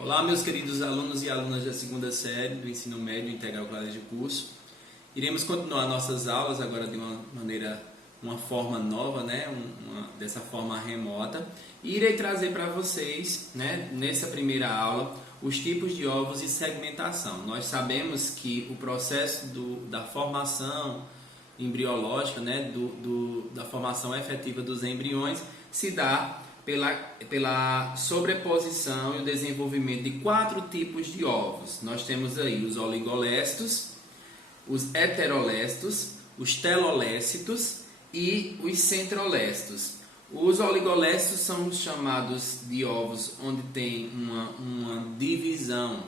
Olá, meus queridos alunos e alunas da segunda série do Ensino Médio Integral Colégio de Curso. Iremos continuar nossas aulas agora de uma forma nova, dessa forma remota. E irei trazer para vocês, nessa primeira aula, os tipos de ovos e segmentação. Nós sabemos que o processo da formação embriológica, da formação efetiva dos embriões, se dá pela sobreposição e o desenvolvimento de 4 tipos de ovos. Nós temos aí os oligoléstos, os heteroléstos, os teloléscitos e os centroléstos. Os oligoléstos são chamados de ovos onde tem uma divisão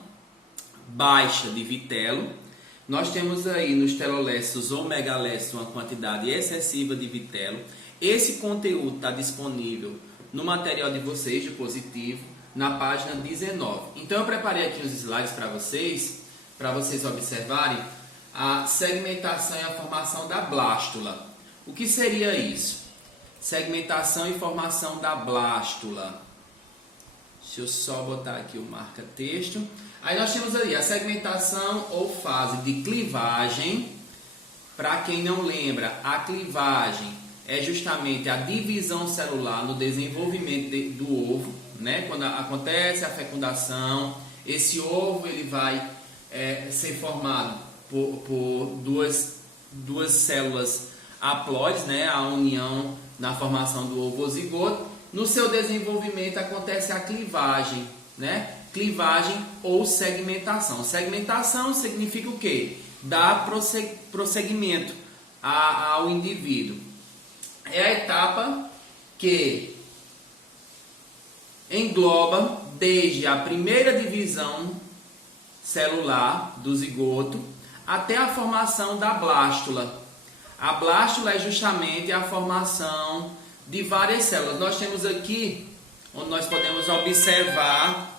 baixa de vitelo. Nós temos aí nos teloléstos ou megaléstos uma quantidade excessiva de vitelo. Esse conteúdo está disponível no material de vocês, de positivo, na página 19. Então eu preparei aqui os slides para vocês observarem a segmentação e a formação da blástula. O que seria isso? Segmentação e formação da blástula. Deixa eu só botar aqui o marca-texto. Aí nós temos ali a segmentação ou fase de clivagem. Para quem não lembra, a clivagem é justamente a divisão celular no desenvolvimento do ovo, Quando acontece a fecundação, esse ovo ele vai ser formado por duas células haploides, A união na formação do ovozigoto. No seu desenvolvimento acontece a clivagem, Clivagem ou segmentação. Segmentação significa o quê? Dar prosseguimento ao indivíduo. É a etapa que engloba desde a primeira divisão celular do zigoto até a formação da blástula. A blástula é justamente a formação de várias células. Nós temos aqui onde nós podemos observar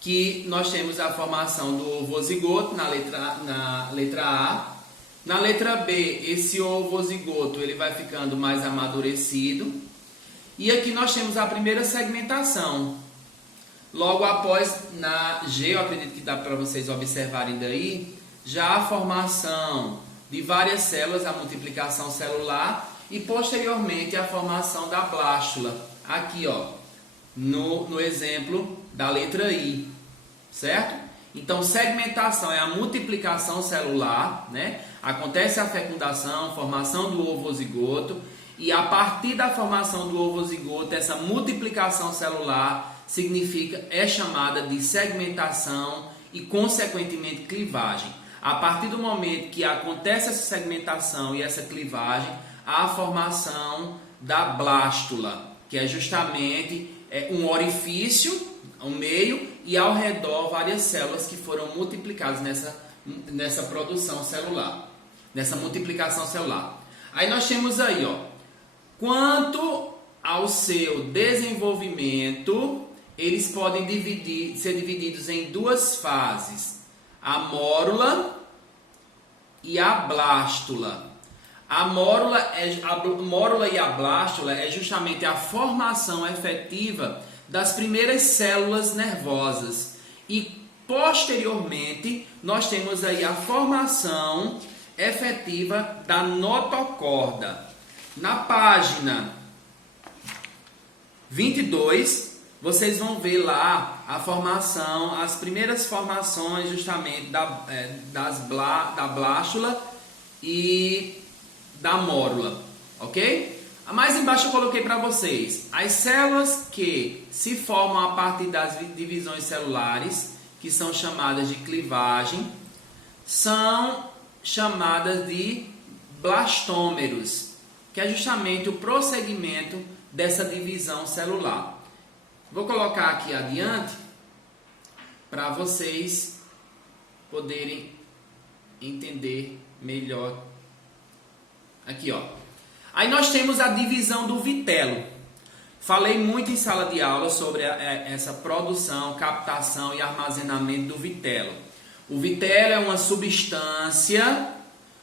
que nós temos a formação do ovozigoto na letra A. Na letra B, esse ovozigoto ele vai ficando mais amadurecido. E aqui nós temos a primeira segmentação. Logo após, na G, eu acredito que dá para vocês observarem daí, já a formação de várias células, a multiplicação celular e posteriormente a formação da blástula. Aqui, no exemplo da letra I, certo? Então, segmentação é a multiplicação celular, Acontece a fecundação, formação do ovozigoto, e a partir da formação do ovozigoto, essa multiplicação celular é chamada de segmentação e, consequentemente, clivagem. A partir do momento que acontece essa segmentação e essa clivagem, há a formação da blástula, que é justamente um orifício, ao meio, e ao redor várias células que foram multiplicadas nessa produção celular, nessa multiplicação celular. Aí nós temos aí, quanto ao seu desenvolvimento, eles podem ser divididos em 2 fases, a mórula e a blástula. A mórula e a blástula é justamente a formação efetiva das primeiras células nervosas e posteriormente nós temos aí a formação efetiva da notocorda. Na página 22 vocês vão ver lá a formação, as primeiras formações justamente da blástula e da mórula, ok? Mais embaixo eu coloquei para vocês as células que se formam a partir das divisões celulares, que são chamadas de clivagem, são chamadas de blastômeros, que é justamente o prosseguimento dessa divisão celular. Vou colocar aqui adiante para vocês poderem entender melhor. Aqui, Aí nós temos a divisão do vitelo. Falei muito em sala de aula sobre essa produção, captação e armazenamento do vitelo. O vitelo é uma substância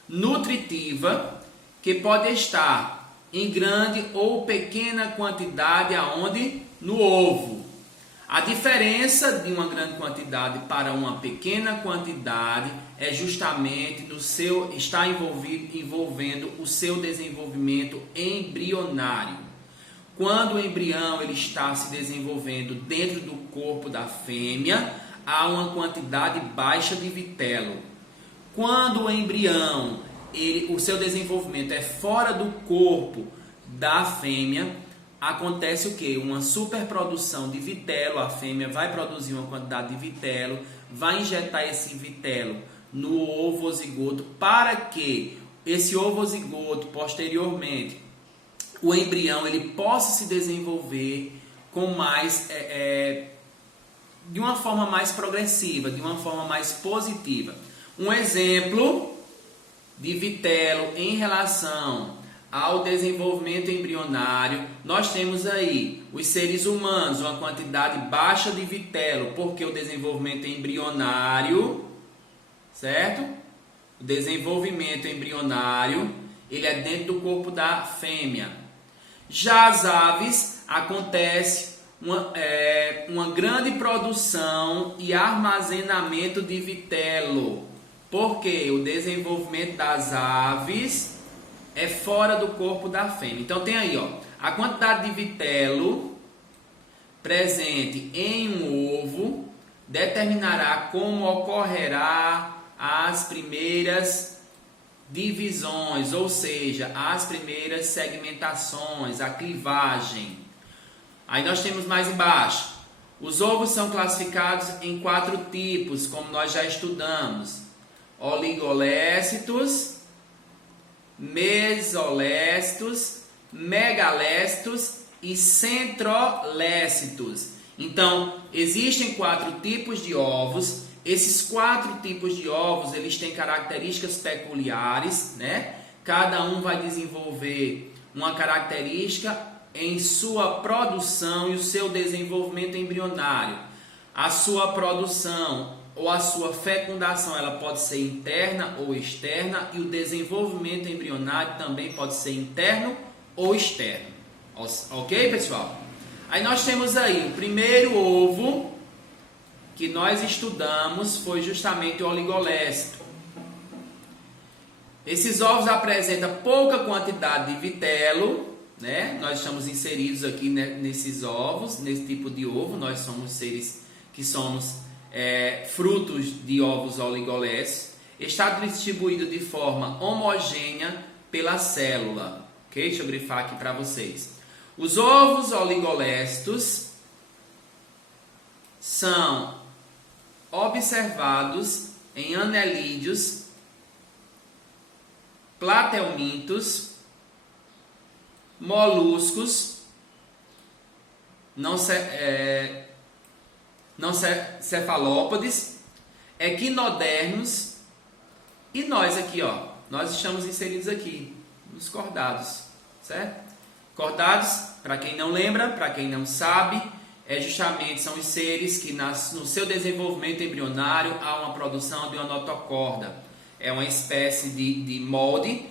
nutritiva que pode estar em grande ou pequena quantidade aonde? No ovo. A diferença de uma grande quantidade para uma pequena quantidade é justamente no seu está envolvendo o seu desenvolvimento embrionário. Quando o embrião ele está se desenvolvendo dentro do corpo da fêmea, há uma quantidade baixa de vitelo. Quando o embrião, o seu desenvolvimento é fora do corpo da fêmea, acontece o quê? Uma superprodução de vitelo. A fêmea vai produzir uma quantidade de vitelo, vai injetar esse vitelo no ovozigoto para que esse ovozigoto, posteriormente, o embrião ele possa se desenvolver com mais de uma forma mais progressiva, de uma forma mais positiva. Um exemplo de vitelo em relação ao desenvolvimento embrionário, nós temos aí os seres humanos, uma quantidade baixa de vitelo, porque o desenvolvimento embrionário, certo? O desenvolvimento embrionário, ele é dentro do corpo da fêmea. Já as aves, acontece uma grande produção e armazenamento de vitelo, porque o desenvolvimento das aves é fora do corpo da fêmea. Então tem aí, ó, a quantidade de vitelo presente em um ovo determinará como ocorrerá as primeiras divisões, ou seja, as primeiras segmentações, a clivagem. Aí nós temos mais embaixo. Os ovos são classificados em 4 tipos, como nós já estudamos: oligolécitos, mesolécitos, megalécitos e centrolécitos. Então, existem 4 tipos de ovos. Esses 4 tipos de ovos, eles têm características peculiares, né? Cada um vai desenvolver uma característica em sua produção e o seu desenvolvimento embrionário. A sua produção ou a sua fecundação, ela pode ser interna ou externa, e o desenvolvimento embrionário também pode ser interno ou externo. Ok, pessoal? Aí nós temos aí o primeiro ovo que nós estudamos, foi justamente o oligolécito. Esses ovos apresentam pouca quantidade de vitelo, né? Nós estamos inseridos aqui nesses ovos, nesse tipo de ovo. Nós somos seres que somos frutos de ovos oligolécitos. Está distribuído de forma homogênea pela célula. Ok? Deixa eu grifar aqui para vocês. Os ovos oligolécitos são observados em anelídeos, platelmintos, moluscos, não cefalópodes, equinodermos e nós aqui, ó, nós estamos inseridos aqui nos cordados, certo? Cordados, para quem não lembra, para quem não sabe, são os seres que no seu desenvolvimento embrionário há uma produção de uma notocorda. É uma espécie de molde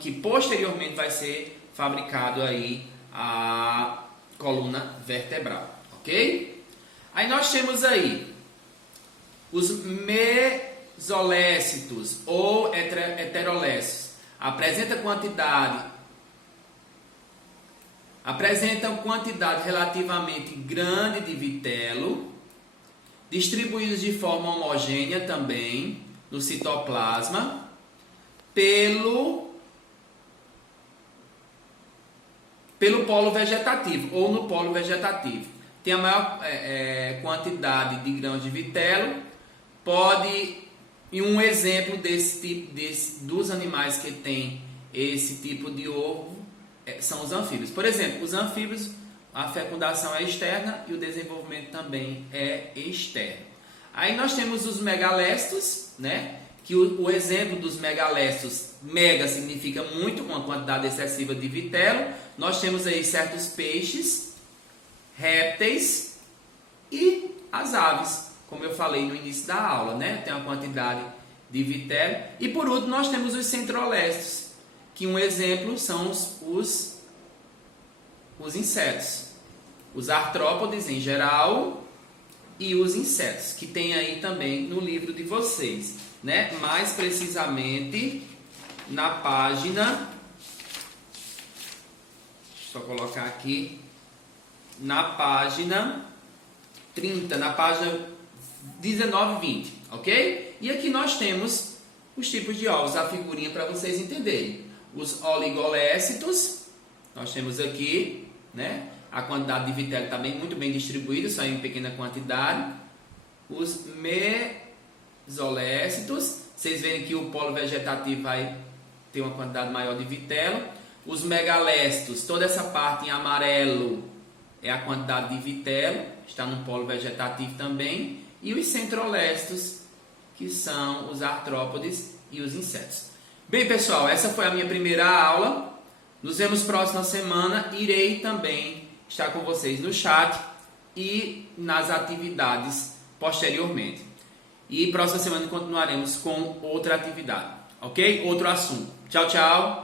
que posteriormente vai ser fabricado aí a coluna vertebral, ok? Aí nós temos aí os mesolécitos ou heterolécitos. Apresentam quantidade relativamente grande de vitelo, distribuídos de forma homogênea também no citoplasma, pelo polo vegetativo ou no polo vegetativo. Tem a maior quantidade de grãos de vitelo. E um exemplo dos animais que tem esse tipo de ovo são os anfíbios. Por exemplo, os anfíbios, a fecundação é externa e o desenvolvimento também é externo. Aí nós temos os megalécitos, né? Que o exemplo dos megalécitos, mega significa muito, com uma quantidade excessiva de vitelo. Nós temos aí certos peixes, répteis e as aves, como eu falei no início da aula, né? Tem uma quantidade de vitelo. E por último nós temos os centrolécitos, que um exemplo são os os insetos, os artrópodes em geral e os insetos, que tem aí também no livro de vocês, né? Mais precisamente na página, deixa eu só colocar aqui, na página 30, na página 19 e 20, ok? E aqui nós temos os tipos de ovos, a figurinha para vocês entenderem. Os oligolécitos, nós temos aqui, né? A quantidade de vitelo está muito bem distribuída, só em pequena quantidade. Os mesolécitos, vocês verem que o polo vegetativo vai ter uma quantidade maior de vitelo. Os megalécitos, toda essa parte em amarelo é a quantidade de vitelo, está no polo vegetativo também. E os centrolécitos, que são os artrópodes e os insetos. Bem, pessoal, essa foi a minha primeira aula. Nos vemos próxima semana. Irei também estar com vocês no chat e nas atividades posteriormente. E próxima semana continuaremos com outra atividade, ok? Outro assunto. Tchau, tchau.